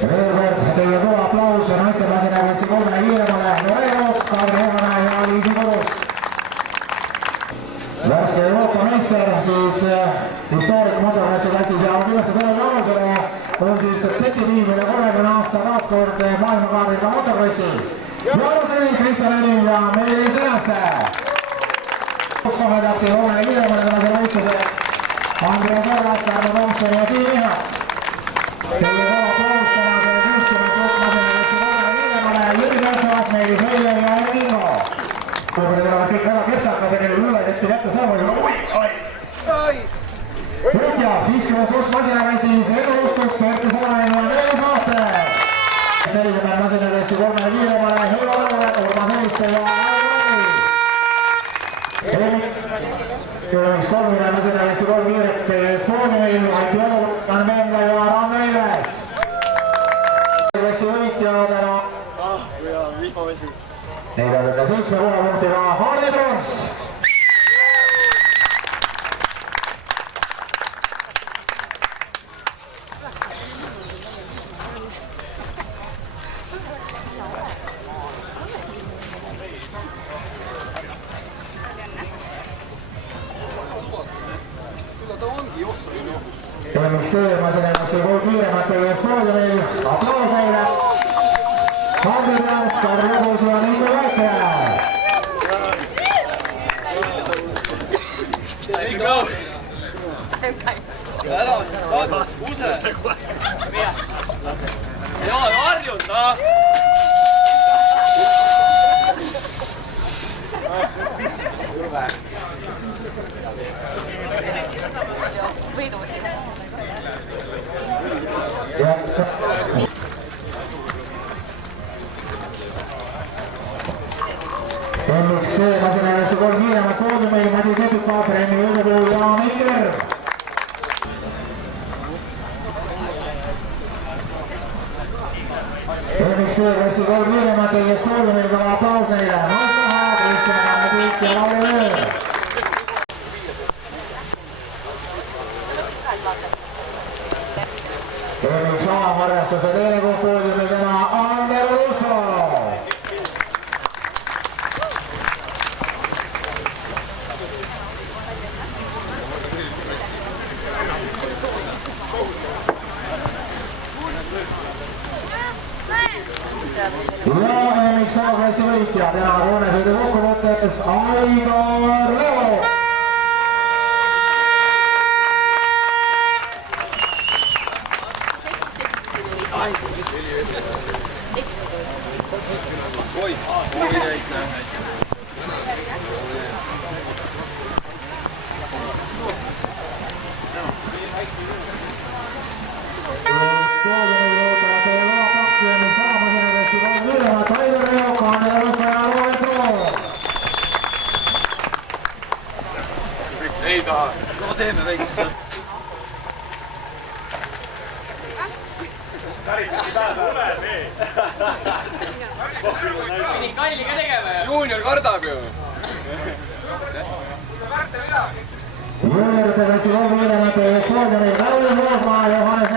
Veel kord teile kõva aplaus naiste masinaklassi 3 kiiremale Noreos, Kadri Hõgane ja Liisi Kodus. Värske Euroopa meister siis historik motoklassi klassis ja kindlasti Tõnu Jaanusele on siis Z-tiim üle 30 aasta taaskord maailmakaardika motoklassi. Jaanus Erik, Kristjan Enim ja Meelis Ennase. Kohedati 3 kiiremale tänase võistluse Andrea Korras, Tarmo Tomson ja Siim Ihas. Teile kõva aplaus tänase 60 pluss masinaklassi 3 kiiremale Jüri Katsavas, Meelis Velja ja Elingo. Kui te olete kõik väga kepsakad ja neil üle hästi kätte saama, nüüd ja 50 pluss masinaklassis edulustus Perti Sorainen ja Meelis Aate. 40 masinaklassi 3 kiiremale Heido Valure, Urmas Eliste ja Eemiks 30 masinaklassi 3 kiiret Spoonimil, Anti Odu, Anvenga ja Ranno Ilves. Klassi võitja täna 47 punktiga Harri Prons. Eemiks masinaklassi 3 kiiremat teie Spoonimil, aplaus neile. Harri Prons, Karl Lõbus ja Nico Väikele. Nico! Ära, vaata, use! Ei ole harjund, ta! Võidu siin. Eemiks masinaklassi 3 kiiremat poodiumil Madis Epika, Premi Õudepuu ja Meiker. Eemiks klassi 3 kiiremat teie poodiumil ka aplaus neile. Marko Haag, Kristjan Anne-Tiit ja Lauri Löör. Eemiks amarvestuse teine koht poodiumil täna Ander Russo. Ja Eemiks A-klassi võitja täna 3 sõidu kokkuvõttes Aigar Leo. Ei taha. No teeme väikselt. Kari, taas ole mees. Pidi Kalli ka tegema ju. Juunior kardab ju. Juuniorite klassi 3 kiiremate Estooniani Kauli Roosmaa ja Johannes